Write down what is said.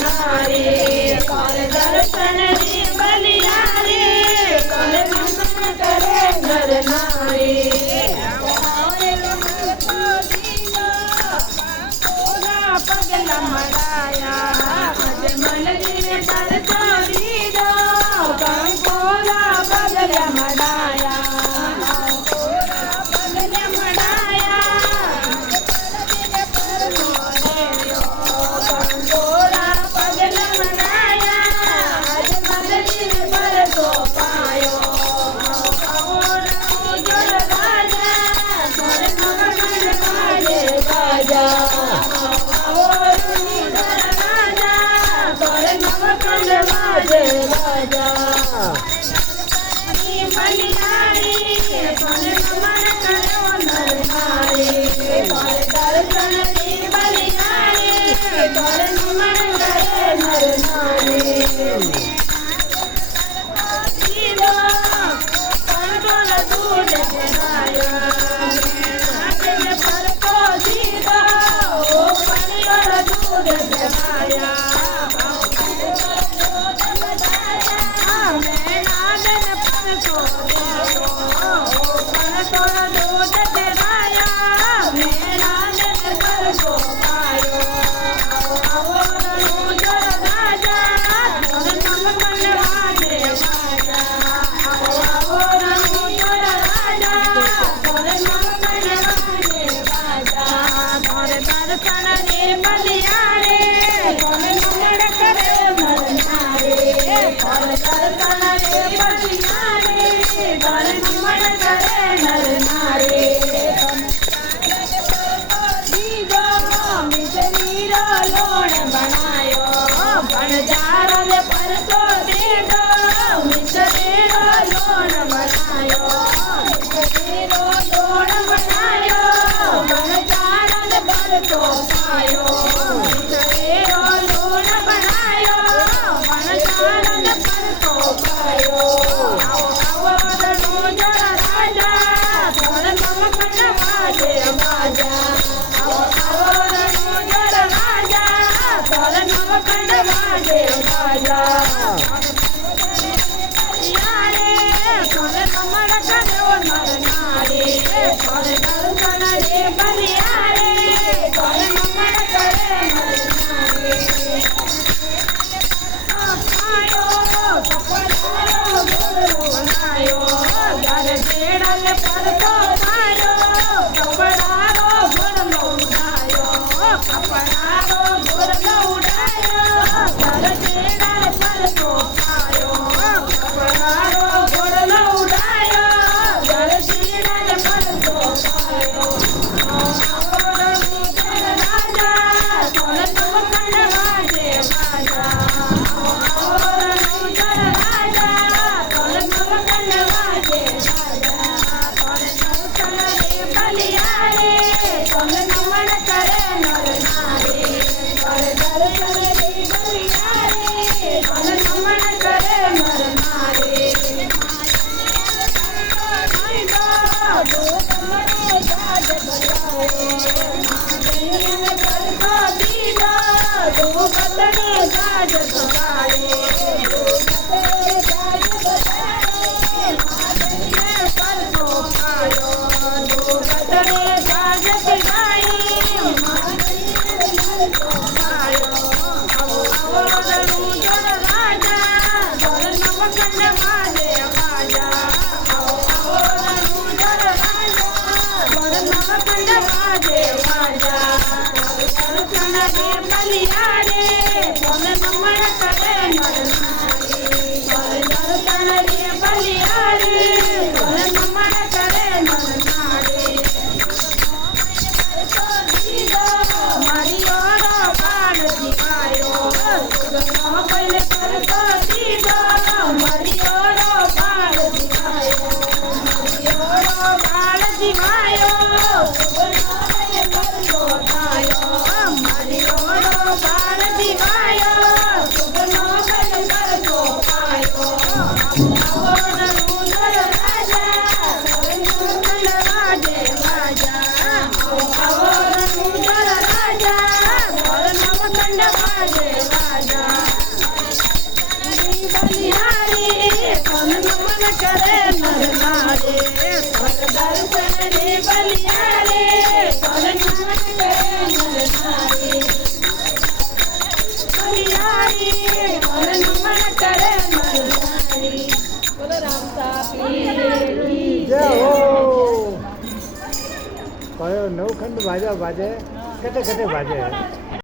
नारी कर दर्शन रे बलिया रे कर नमन करे नर नारी पगला मड़ाया मन रे पर छोड़ी दो कंकोला पगला मड़ाया पगला मड़ाया कंकोला पगला मड़ाया आज मन रे पर तो पायो जोर राजा मोर नमन मारे बाजा બલિયા રે પરણવન કરે નર નારી બલિયા રે પરણવન કરે નર નારી બોલો રામતા પીરની જય જય. હો કયો નવખંડ બાજા બાજે કટે કટે બાજે